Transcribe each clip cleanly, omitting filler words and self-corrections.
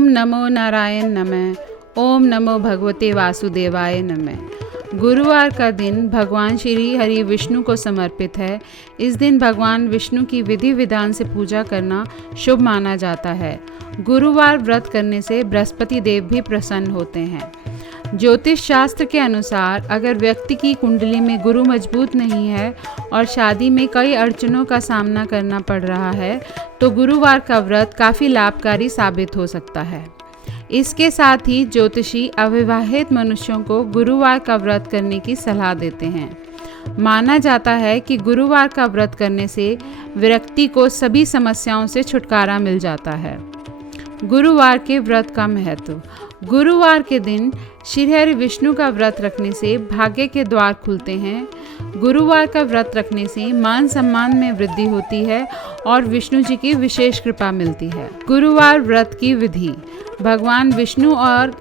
ओम नमो नारायण नमः। ओम नमो भगवते वासुदेवाय नमः। गुरुवार का दिन भगवान श्री हरि विष्णु को समर्पित है। इस दिन भगवान विष्णु की विधि विधान से पूजा करना शुभ माना जाता है। गुरुवार व्रत करने से बृहस्पति देव भी प्रसन्न होते हैं। ज्योतिष शास्त्र के अनुसार अगर व्यक्ति की कुंडली में गुरु मजबूत नहीं है और शादी में कई अड़चनों का सामना करना पड़ रहा है तो गुरुवार का व्रत काफ़ी लाभकारी साबित हो सकता है। इसके साथ ही ज्योतिषी अविवाहित मनुष्यों को गुरुवार का व्रत करने की सलाह देते हैं। माना जाता है कि गुरुवार का व्रत करने से व्यक्ति को सभी समस्याओं से छुटकारा मिल जाता है। गुरुवार के व्रत का महत्व। गुरुवार के दिन श्री हरि विष्णु का व्रत रखने से भाग्य के द्वार खुलते हैं। गुरुवार का व्रत रखने से मान सम्मान में वृद्धि होती है और विष्णु जी की विशेष कृपा मिलती है। गुरुवार व्रत की विधि। भगवान विष्णु और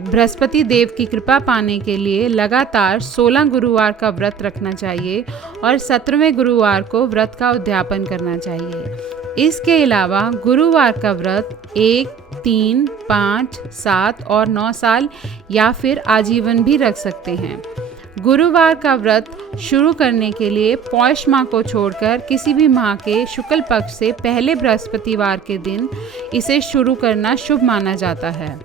बृहस्पति देव की कृपा पाने के लिए लगातार 16 गुरुवार का व्रत रखना चाहिए और 17वें गुरुवार को व्रत का उद्यापन करना चाहिए। इसके अलावा गुरुवार का व्रत 1, 3, 5, 7 और 9 साल या फिर आजीवन भी रख सकते हैं। गुरुवार का व्रत शुरू करने के लिए पौष माह को छोड़कर किसी भी माह के शुक्ल पक्ष से पहले बृहस्पतिवार के दिन इसे शुरू करना शुभ माना जाता है।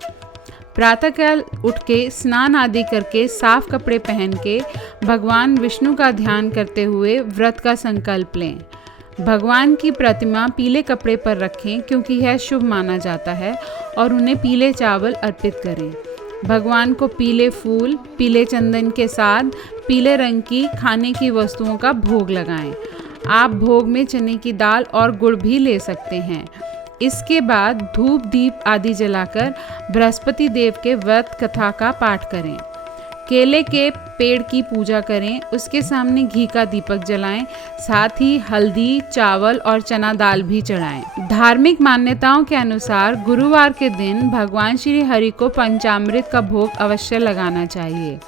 प्रातःकाल उठ के स्नान आदि करके साफ कपड़े पहन के भगवान विष्णु का ध्यान करते हुए व्रत का संकल्प लें। भगवान की प्रतिमा पीले कपड़े पर रखें क्योंकि यह शुभ माना जाता है और उन्हें पीले चावल अर्पित करें। भगवान को पीले फूल, पीले चंदन के साथ पीले रंग की खाने की वस्तुओं का भोग लगाएं। आप भोग में चने की दाल और गुड़ भी ले सकते हैं। इसके बाद धूप दीप आदि जलाकर बृहस्पति देव के व्रत कथा का पाठ करें। केले के पेड़ की पूजा करें, उसके सामने घी का दीपक जलाएं, साथ ही हल्दी, चावल और चना दाल भी चढ़ाएं। धार्मिक मान्यताओं के अनुसार गुरुवार के दिन भगवान श्री हरि को पंचामृत का भोग अवश्य लगाना चाहिए।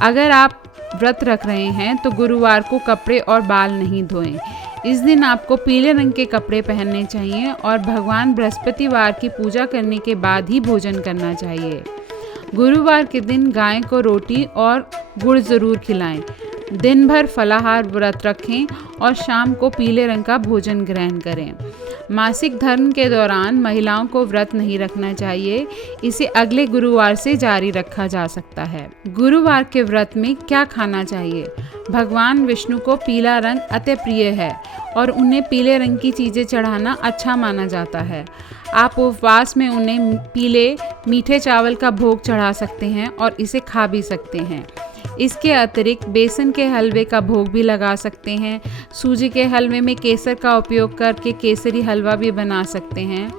अगर आप व्रत रख रहे हैं तो गुरुवार को कपड़े और बाल नहीं धोएं। इस दिन आपको पीले रंग के कपड़े पहनने चाहिए और भगवान बृहस्पतिवार की पूजा करने के बाद ही भोजन करना चाहिए। गुरुवार के दिन गाय को रोटी और गुड़ जरूर खिलाएं। दिन भर फलाहार व्रत रखें और शाम को पीले रंग का भोजन ग्रहण करें। मासिक धर्म के दौरान महिलाओं को व्रत नहीं रखना चाहिए। इसे अगले गुरुवार से जारी रखा जा सकता है। गुरुवार के व्रत में क्या खाना चाहिए? भगवान विष्णु को पीला रंग अति प्रिय है और उन्हें पीले रंग की चीज़ें चढ़ाना अच्छा माना जाता है। आप उपवास में उन्हें पीले मीठे चावल का भोग चढ़ा सकते हैं और इसे खा भी सकते हैं। इसके अतिरिक्त बेसन के हलवे का भोग भी लगा सकते हैं। सूजी के हलवे में केसर का उपयोग करके केसरी हलवा भी बना सकते हैं।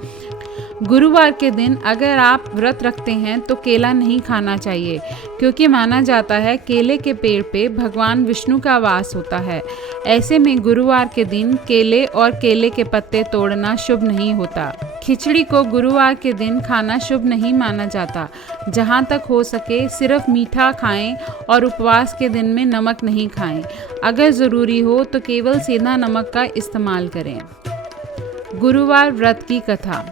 गुरुवार के दिन अगर आप व्रत रखते हैं तो केला नहीं खाना चाहिए क्योंकि माना जाता है केले के पेड़ पे भगवान विष्णु का वास होता है। ऐसे में गुरुवार के दिन केले और केले के पत्ते तोड़ना शुभ नहीं होता। खिचड़ी को गुरुवार के दिन खाना शुभ नहीं माना जाता। जहाँ तक हो सके सिर्फ मीठा खाएं और उपवास के दिन में नमक नहीं खाएं। अगर ज़रूरी हो तो केवल सेंधा नमक का इस्तेमाल करें। गुरुवार व्रत की कथा।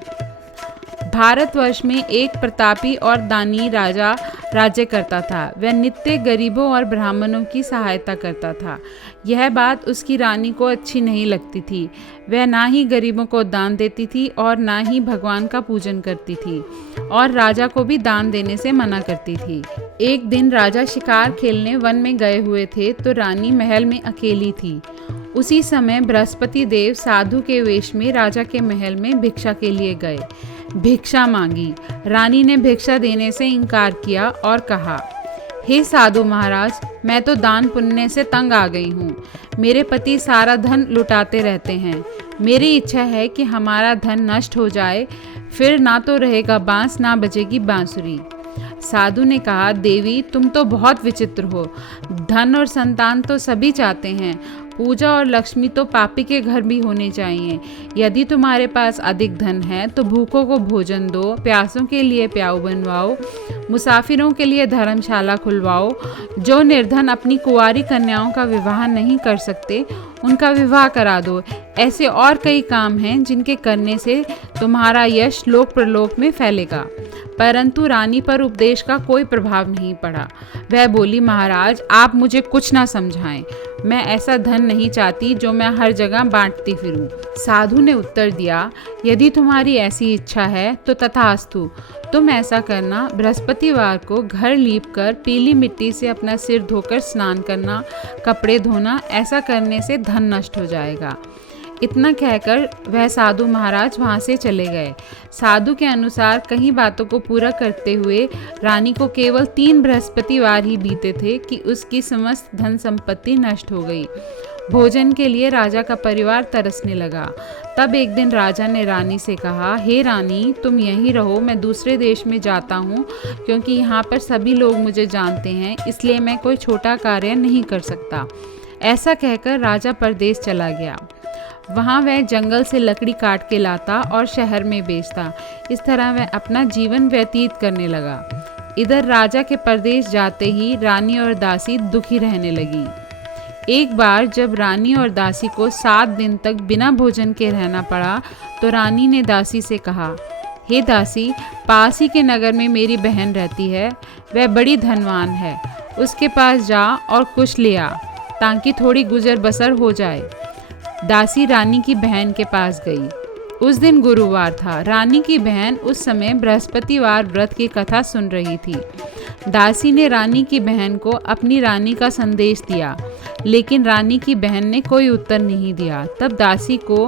भारतवर्ष में एक प्रतापी और दानी राजा राज्य करता था। वह नित्य गरीबों और ब्राह्मणों की सहायता करता था। यह बात उसकी रानी को अच्छी नहीं लगती थी। वह ना ही गरीबों को दान देती थी और ना ही भगवान का पूजन करती थी और राजा को भी दान देने से मना करती थी। एक दिन राजा शिकार खेलने वन में गए हुए थे तो रानी महल में अकेली थी। उसी समय बृहस्पति देव साधु के वेश में राजा के महल में भिक्षा के लिए गए। भिक्षा मांगी। रानी ने भिक्षा देने से इनकार किया और कहा, हे साधु महाराज, मैं तो दान पुण्य से तंग आ गई हूँ। मेरे पति सारा धन लुटाते रहते हैं। मेरी इच्छा है कि हमारा धन नष्ट हो जाए, फिर ना तो रहेगा बांस ना बजेगी बांसुरी। साधु ने कहा, देवी तुम तो बहुत विचित्र हो। धन और संतान तो सभी चाहते हैं। पूजा और लक्ष्मी तो पापी के घर भी होने चाहिए। यदि तुम्हारे पास अधिक धन है तो भूखों को भोजन दो, प्यासों के लिए प्याऊ बनवाओ, मुसाफिरों के लिए धर्मशाला खुलवाओ। जो निर्धन अपनी कुंवारी कन्याओं का विवाह नहीं कर सकते उनका विवाह करा दो। ऐसे और कई काम हैं जिनके करने से तुम्हारा यश लोक प्रलोक में फैलेगा। परंतु रानी पर उपदेश का कोई प्रभाव नहीं पड़ा। वह बोली, महाराज आप मुझे कुछ ना समझाएं, मैं ऐसा धन नहीं चाहती जो मैं हर जगह बांटती फिरूं। साधु ने उत्तर दिया, यदि तुम्हारी ऐसी इच्छा है तो तथास्तु, तुम ऐसा करना, बृहस्पतिवार को घर लीपकर पीली मिट्टी से अपना सिर धोकर स्नान करना, कपड़े धोना, ऐसा करने से धन नष्ट हो जाएगा। इतना कहकर वह साधु महाराज वहाँ से चले गए। साधु के अनुसार कई बातों को पूरा करते हुए रानी को केवल 3 बृहस्पतिवार ही बीते थे कि उसकी समस्त धन संपत्ति नष्ट हो गई। भोजन के लिए राजा का परिवार तरसने लगा। तब एक दिन राजा ने रानी से कहा, हे रानी, तुम यहीं रहो, मैं दूसरे देश में जाता हूँ, क्योंकि यहाँ पर सभी लोग मुझे जानते हैं, इसलिए मैं कोई छोटा कार्य नहीं कर सकता। ऐसा कहकर राजा परदेश चला गया। वहाँ वह जंगल से लकड़ी काट के लाता और शहर में बेचता। इस तरह वह अपना जीवन व्यतीत करने लगा। इधर राजा के परदेश जाते ही रानी और दासी दुखी रहने लगी। एक बार जब रानी और दासी को 7 दिन तक बिना भोजन के रहना पड़ा, तो रानी ने दासी से कहा, हे दासी, पास ही के नगर में मेरी बहन रहती है, वह बड़ी धनवान है, उसके पास जा और कुछ ले आ, ताकि थोड़ी गुजर बसर हो जाए। दासी रानी की बहन के पास गई। उस दिन गुरुवार था। रानी की बहन उस समय बृहस्पतिवार व्रत की कथा सुन रही थी। दासी ने रानी की बहन को अपनी रानी का संदेश दिया, लेकिन रानी की बहन ने कोई उत्तर नहीं दिया। तब दासी को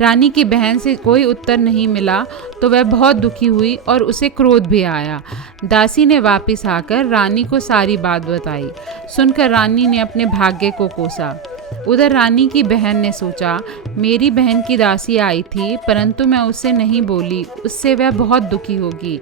रानी की बहन से कोई उत्तर नहीं मिला तो वह बहुत दुखी हुई और उसे क्रोध भी आया। दासी ने वापस आकर रानी को सारी बात बताई। सुनकर रानी ने अपने भाग्य को कोसा। उधर रानी की बहन ने सोचा, मेरी बहन की दासी आई थी, परंतु मैं उससे नहीं बोली, उससे वह बहुत दुखी होगी।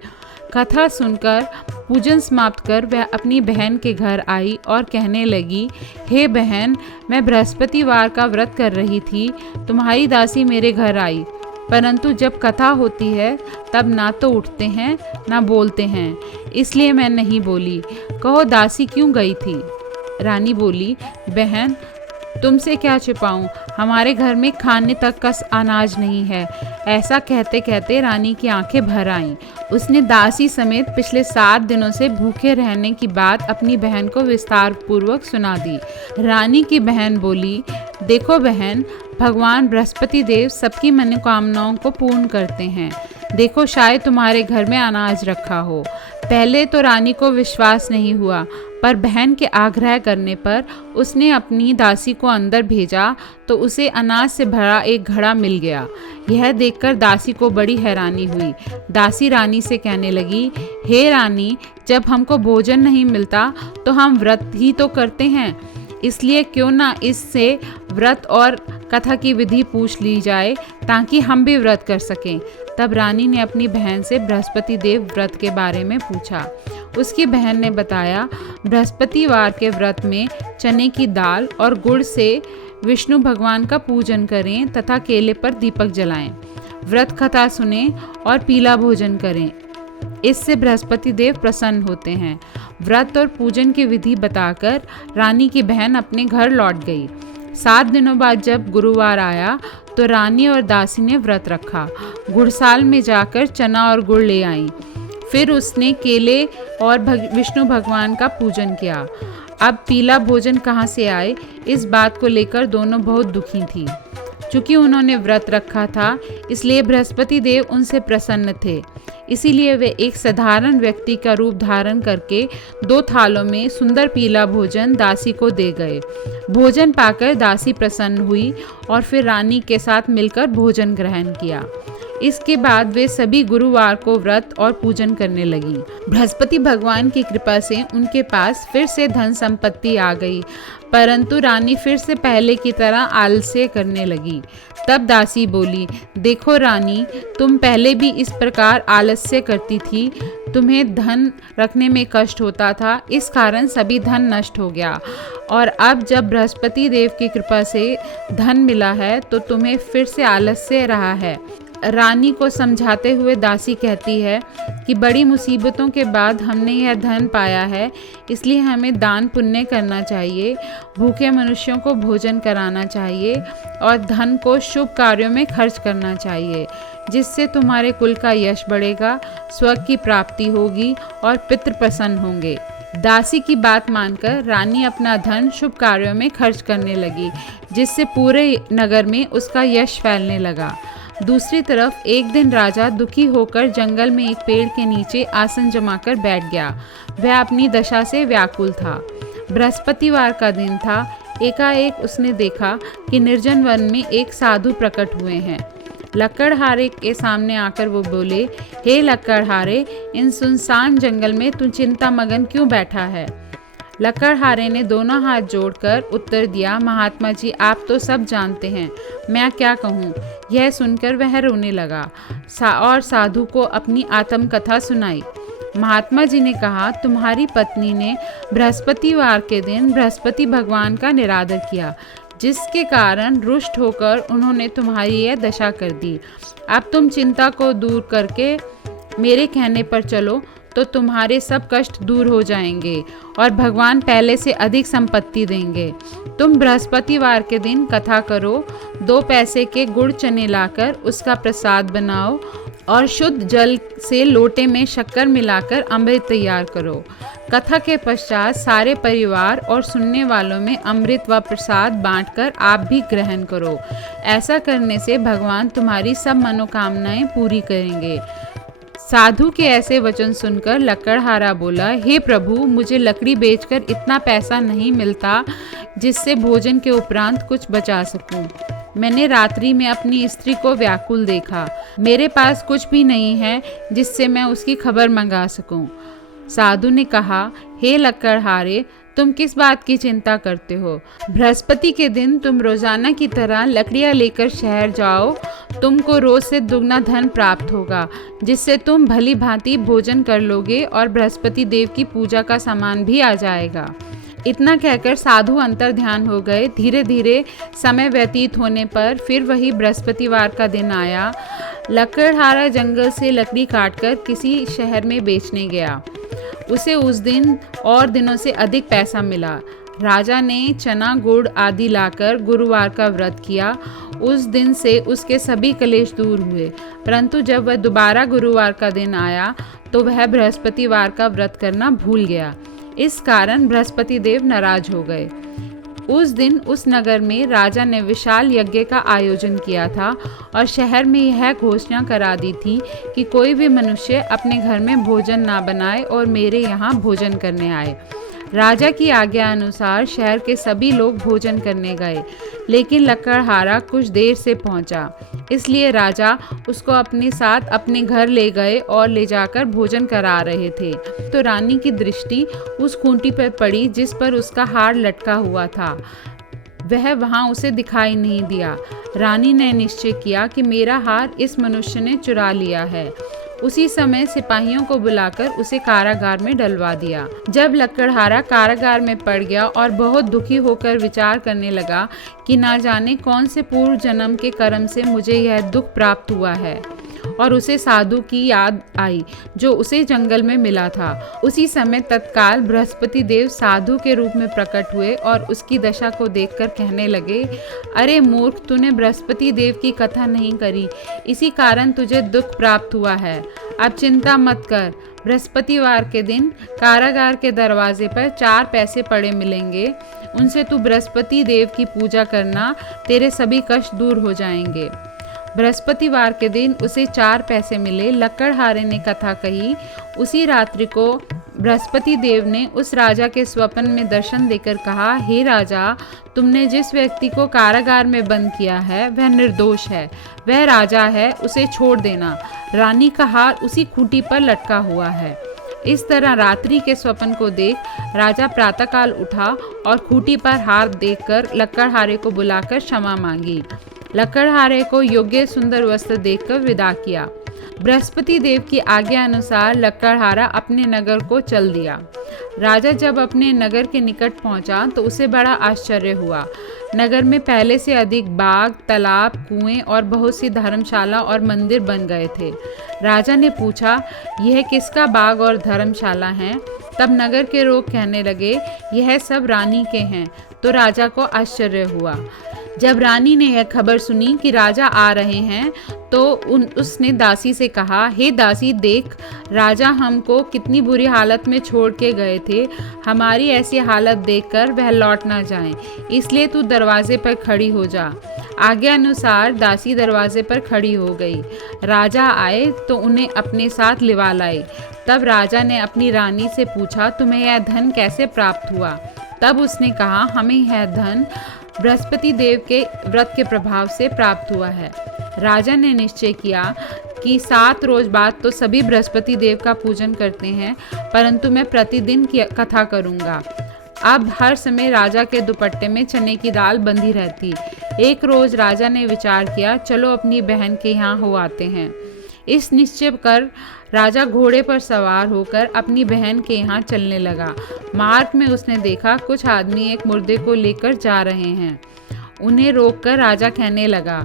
कथा सुनकर पूजन समाप्त कर वह अपनी बहन के घर आई और कहने लगी, हे बहन, मैं बृहस्पतिवार का व्रत कर रही थी, तुम्हारी दासी मेरे घर आई, परंतु जब कथा होती है तब ना तो उठते हैं ना बोलते हैं, इसलिए मैं नहीं बोली। कहो दासी क्यों गई थी? रानी बोली, बहन तुमसे क्या छिपाऊं, हमारे घर में खाने तक का अनाज नहीं है। ऐसा कहते कहते रानी की आंखें भर आईं। उसने दासी समेत पिछले 7 दिनों से भूखे रहने की बात अपनी बहन को विस्तार पूर्वक सुना दी। रानी की बहन बोली, देखो बहन, भगवान बृहस्पति देव सबकी मनोकामनाओं को पूर्ण करते हैं। देखो शायद तुम्हारे घर में अनाज रखा हो। पहले तो रानी को विश्वास नहीं हुआ, पर बहन के आग्रह करने पर उसने अपनी दासी को अंदर भेजा तो उसे अनाज से भरा एक घड़ा मिल गया। यह देखकर दासी को बड़ी हैरानी हुई। दासी रानी से कहने लगी, हे रानी, जब हमको भोजन नहीं मिलता तो हम व्रत ही तो करते हैं, इसलिए क्यों ना इससे व्रत और कथा की विधि पूछ ली जाए ताकि हम भी व्रत कर सकें। तब रानी ने अपनी बहन से बृहस्पति देव व्रत के बारे में पूछा। उसकी बहन ने बताया, बृहस्पतिवार के व्रत में चने की दाल और गुड़ से विष्णु भगवान का पूजन करें तथा केले पर दीपक जलाएं, व्रत कथा सुनें और पीला भोजन करें, इससे बृहस्पति देव प्रसन्न होते हैं। व्रत और पूजन की विधि बताकर रानी की बहन अपने घर लौट गई। 7 दिनों बाद जब गुरुवार आया तो रानी और दासी ने व्रत रखा। गुड़साल में जाकर चना और गुड़ ले आईं। फिर उसने केले और विष्णु भगवान का पूजन किया। अब पीला भोजन कहाँ से आए, इस बात को लेकर दोनों बहुत दुखी थी। चूँकि उन्होंने व्रत रखा था, इसलिए बृहस्पति देव उनसे प्रसन्न थे। इसीलिए वे एक साधारण व्यक्ति का रूप धारण करके 2 थालों में सुंदर पीला भोजन दासी को दे गए। भोजन पाकर दासी प्रसन्न हुई और फिर रानी के साथ मिलकर भोजन ग्रहण किया। इसके बाद वे सभी गुरुवार को व्रत और पूजन करने लगी। बृहस्पति भगवान की कृपा से उनके पास फिर से धन संपत्ति आ गई, परंतु रानी फिर से पहले की तरह आलस्य करने लगी। तब दासी बोली, देखो रानी, तुम पहले भी इस प्रकार आलस्य करती थी, तुम्हें धन रखने में कष्ट होता था, इस कारण सभी धन नष्ट हो गया, और अब जब बृहस्पति देव की कृपा से धन मिला है तो तुम्हें फिर से आलस्य रहा है। रानी को समझाते हुए दासी कहती है कि बड़ी मुसीबतों के बाद हमने यह धन पाया है, इसलिए हमें दान पुण्य करना चाहिए, भूखे मनुष्यों को भोजन कराना चाहिए और धन को शुभ कार्यों में खर्च करना चाहिए, जिससे तुम्हारे कुल का यश बढ़ेगा, स्वर्ग की प्राप्ति होगी और पितृ प्रसन्न होंगे। दासी की बात मानकर रानी अपना धन शुभ कार्यों में खर्च करने लगी, जिससे पूरे नगर में उसका यश फैलने लगा। दूसरी तरफ एक दिन राजा दुखी होकर जंगल में एक पेड़ के नीचे आसन जमाकर बैठ गया। वह अपनी दशा से व्याकुल था। बृहस्पतिवार का दिन था। एकाएक उसने देखा कि निर्जन वन में एक साधु प्रकट हुए हैं। लकड़हारे के सामने आकर वो बोले, हे लकड़हारे, इन सुनसान जंगल में तू चिंता मगन क्यों बैठा है? लकड़हारे ने दोनों हाथ जोड़कर उत्तर दिया, महात्मा जी, आप तो सब जानते हैं, मैं क्या कहूँ। यह सुनकर वह रोने लगा और साधु को अपनी आत्मकथा सुनाई। महात्मा जी ने कहा, तुम्हारी पत्नी ने बृहस्पतिवार के दिन बृहस्पति भगवान का निरादर किया, जिसके कारण रुष्ट होकर उन्होंने तुम्हारी यह दशा कर दी। अब तुम चिंता को दूर करके मेरे कहने पर चलो तो तुम्हारे सब कष्ट दूर हो जाएंगे और भगवान पहले से अधिक संपत्ति देंगे। तुम बृहस्पतिवार के दिन कथा करो, 2 पैसे के गुड़ चने लाकर उसका प्रसाद बनाओ और शुद्ध जल से लोटे में शक्कर मिलाकर अमृत तैयार करो। कथा के पश्चात सारे परिवार और सुनने वालों में अमृत व प्रसाद बांटकर आप भी ग्रहण करो। ऐसा करने से भगवान तुम्हारी सब मनोकामनाएं पूरी करेंगे। साधु के ऐसे वचन सुनकर लकड़हारा बोला, हे प्रभु, मुझे लकड़ी बेचकर इतना पैसा नहीं मिलता जिससे भोजन के उपरांत कुछ बचा सकूं। मैंने रात्रि में अपनी स्त्री को व्याकुल देखा। मेरे पास कुछ भी नहीं है जिससे मैं उसकी खबर मंगा सकूं। साधु ने कहा, हे लकड़हारे, तुम किस बात की चिंता करते हो? बृहस्पति के दिन तुम रोजाना की तरह लकड़ियां लेकर शहर जाओ। तुमको रोज से दुगना धन प्राप्त होगा, जिससे तुम भली भांति भोजन कर लोगे और बृहस्पति देव की पूजा का सामान भी आ जाएगा। इतना कहकर साधु अंतर ध्यान हो गए। धीरे धीरे समय व्यतीत होने पर फिर वही बृहस्पतिवार का दिन आया। लकड़हारा जंगल से लकड़ी काटकर किसी शहर में बेचने गया। उसे उस दिन और दिनों से अधिक पैसा मिला। राजा ने चना गुड़ आदि लाकर गुरुवार का व्रत किया। उस दिन से उसके सभी क्लेश दूर हुए। परंतु जब वह दोबारा गुरुवार का दिन आया तो वह बृहस्पतिवार का व्रत करना भूल गया। इस कारण बृहस्पति देव नाराज हो गए। उस दिन उस नगर में राजा ने विशाल यज्ञ का आयोजन किया था और शहर में यह घोषणा करा दी थी कि कोई भी मनुष्य अपने घर में भोजन ना बनाए और मेरे यहाँ भोजन करने आए। राजा की आज्ञा अनुसार शहर के सभी लोग भोजन करने गए, लेकिन लकड़हारा कुछ देर से पहुंचा। इसलिए राजा उसको अपने साथ अपने घर ले गए और ले जाकर भोजन करा रहे थे तो रानी की दृष्टि उस खूंटी पर पड़ी जिस पर उसका हार लटका हुआ था। वह वहां उसे दिखाई नहीं दिया। रानी ने निश्चय किया कि मेरा हार इस मनुष्य ने चुरा लिया है। उसी समय सिपाहियों को बुलाकर उसे कारागार में डलवा दिया। जब लकड़हारा कारागार में पड़ गया और बहुत दुखी होकर विचार करने लगा कि ना जाने कौन से पूर्व जन्म के कर्म से मुझे यह दुख प्राप्त हुआ है, और उसे साधु की याद आई जो उसे जंगल में मिला था। उसी समय तत्काल बृहस्पति देव साधु के रूप में प्रकट हुए और उसकी दशा को देखकर कहने लगे, अरे मूर्ख, तूने बृहस्पति देव की कथा नहीं करी, इसी कारण तुझे दुख प्राप्त हुआ है। अब चिंता मत कर। बृहस्पतिवार के दिन कारागार के दरवाजे पर 4 पैसे पड़े मिलेंगे। उनसे तू बृहस्पति देव की पूजा करना, तेरे सभी कष्ट दूर हो जाएंगे। बृहस्पतिवार के दिन उसे 4 पैसे मिले। लकड़हारे ने कथा कही। उसी रात्रि को बृहस्पति देव ने उस राजा के स्वप्न में दर्शन देकर कहा, हे राजा, तुमने जिस व्यक्ति को कारागार में बंद किया है वह निर्दोष है, वह राजा है, उसे छोड़ देना। रानी का हार उसी खूंटी पर लटका हुआ है। इस तरह रात्रि के स्वप्न को देख राजा प्रातःकाल उठा और खूंटी पर हार देखकर लकड़हारे को बुलाकर क्षमा मांगी। लकड़हारे को योग्य सुंदर वस्त्र देकर विदा किया। बृहस्पति देव की आज्ञा अनुसार लकड़हारा अपने नगर को चल दिया। राजा जब अपने नगर के निकट पहुंचा तो उसे बड़ा आश्चर्य हुआ। नगर में पहले से अधिक बाग, तालाब, कुएं और बहुत सी धर्मशाला और मंदिर बन गए थे। राजा ने पूछा, यह किसका बाग और धर्मशाला है? तब नगर के लोग कहने लगे, यह सब रानी के हैं। तो राजा को आश्चर्य हुआ। जब रानी ने यह खबर सुनी कि राजा आ रहे हैं तो उसने दासी से कहा, हे दासी, देख, राजा हमको कितनी बुरी हालत में छोड़ के गए थे। हमारी ऐसी हालत देखकर वह लौट ना जाएं, इसलिए तू दरवाजे पर खड़ी हो जा। आज्ञा अनुसार दासी दरवाजे पर खड़ी हो गई। राजा आए तो उन्हें अपने साथ लिवा लाई। तब राजा ने अपनी रानी से पूछा, तुम्हें यह धन कैसे प्राप्त हुआ? तब उसने कहा, हमें यह धन बृहस्पति देव के व्रत के प्रभाव से प्राप्त हुआ है। राजा ने निश्चय किया कि 7 रोज बाद तो सभी बृहस्पति देव का पूजन करते हैं, परंतु मैं प्रतिदिन की कथा करूंगा। अब हर समय राजा के दुपट्टे में चने की दाल बंधी रहती। एक रोज राजा ने विचार किया, चलो अपनी बहन के यहाँ हो आते हैं। इस निश्चय कर राजा घोड़े पर सवार होकर अपनी बहन के यहाँ चलने लगा। मार्ग में उसने देखा कुछ आदमी एक मुर्दे को लेकर जा रहे हैं। उन्हें रोककर राजा कहने लगा,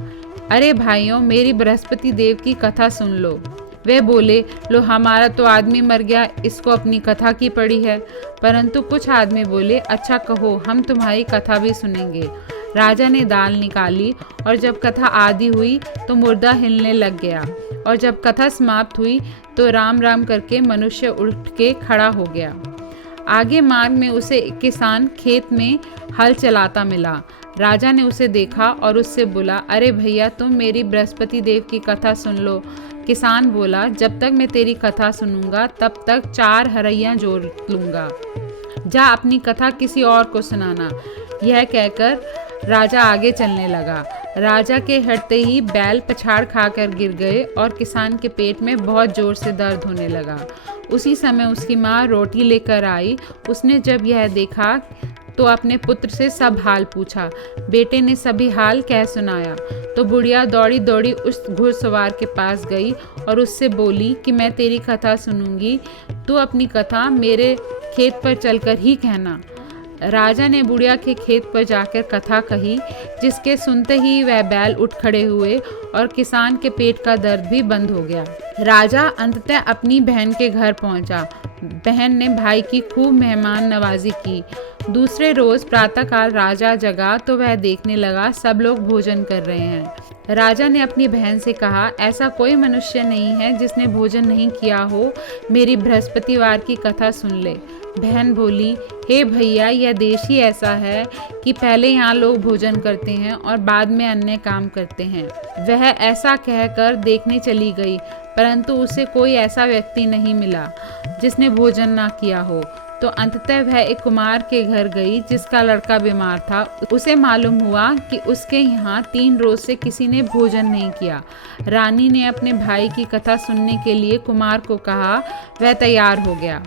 अरे भाइयों, मेरी बृहस्पति देव की कथा सुन लो। वे बोले, लो, हमारा तो आदमी मर गया, इसको अपनी कथा की पड़ी है। परंतु कुछ आदमी बोले, अच्छा कहो, हम तुम्हारी कथा भी सुनेंगे। राजा ने दाल निकाली और जब कथा आदि हुई तो मुर्दा हिलने लग गया, और जब कथा समाप्त हुई तो राम राम करके मनुष्य उठ के खड़ा हो गया। आगे मार्ग में उसे एक किसान खेत में हल चलाता मिला। राजा ने उसे देखा और उससे बोला, अरे भैया, तुम मेरी बृहस्पति देव की कथा सुन लो। किसान बोला, जब तक मैं तेरी कथा सुनूंगा तब तक 4 हरैया जोड़ लूंगा। जा अपनी कथा किसी और को सुनाना। यह कहकर राजा आगे चलने लगा। राजा के हटते ही बैल पछाड़ खाकर गिर गए और किसान के पेट में बहुत जोर से दर्द होने लगा। उसी समय उसकी माँ रोटी लेकर आई। उसने जब यह देखा तो अपने पुत्र से सब हाल पूछा। बेटे ने सभी हाल कह सुनाया तो बुढ़िया दौड़ी दौड़ी उस घुड़सवार के पास गई और उससे बोली कि मैं तेरी कथा सुनूंगी, तू अपनी कथा मेरे खेत पर चलकर ही कहना। राजा ने बुढ़िया के खेत पर जाकर कथा कही, जिसके सुनते ही वह बैल उठ खड़े हुए और किसान के पेट का दर्द भी बंद हो गया। राजा अंततः अपनी बहन के घर पहुंचा। बहन ने भाई की खूब मेहमान नवाजी की। दूसरे रोज प्रातःकाल राजा जगा तो वह देखने लगा सब लोग भोजन कर रहे हैं। राजा ने अपनी बहन से कहा, ऐसा कोई मनुष्य नहीं है जिसने भोजन नहीं किया हो, मेरी बृहस्पतिवार की कथा सुन ले। बहन बोली, हे भैया, यह देश ही ऐसा है कि पहले यहाँ लोग भोजन करते हैं और बाद में अन्य काम करते हैं। वह ऐसा कहकर देखने चली गई, परंतु उसे कोई ऐसा व्यक्ति नहीं मिला जिसने भोजन ना किया हो। तो अंततः वह एक कुमार के घर गई जिसका लड़का बीमार था। उसे मालूम हुआ कि उसके यहाँ 3 रोज से किसी ने भोजन नहीं किया। रानी ने अपने भाई की कथा सुनने के लिए कुमार को कहा। वह तैयार हो गया।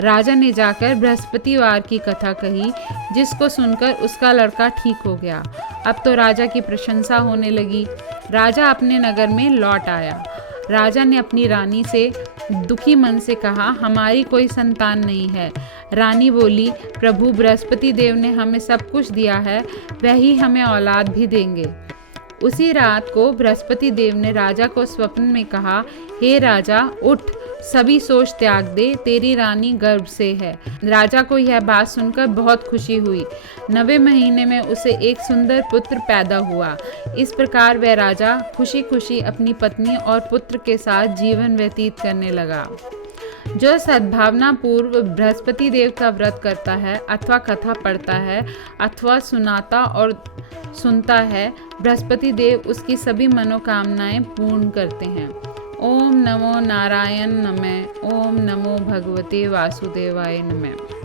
राजा ने जाकर बृहस्पतिवार की कथा कही, जिसको सुनकर उसका लड़का ठीक हो गया। अब तो राजा की प्रशंसा होने लगी। राजा अपने नगर में लौट आया। राजा ने अपनी रानी से दुखी मन से कहा, हमारी कोई संतान नहीं है। रानी बोली, प्रभु बृहस्पति देव ने हमें सब कुछ दिया है, वही हमें औलाद भी देंगे। उसी रात को बृहस्पति देव ने राजा को स्वप्न में कहा, हे राजा, उठ, सभी सोच त्याग दे, तेरी रानी गर्भ से है। राजा को यह बात सुनकर बहुत खुशी हुई। 9वें महीने में उसे एक सुंदर पुत्र पैदा हुआ। इस प्रकार वह राजा खुशी खुशी अपनी पत्नी और पुत्र के साथ जीवन व्यतीत करने लगा। जो सद्भावना पूर्व बृहस्पति देव का व्रत करता है अथवा कथा पढ़ता है अथवा सुनाता और सुनता है, बृहस्पति देव उसकी सभी मनोकामनाएं पूर्ण करते हैं। ओम नमो नारायण नमः। ओम नमो भगवते वासुदेवाय नमः।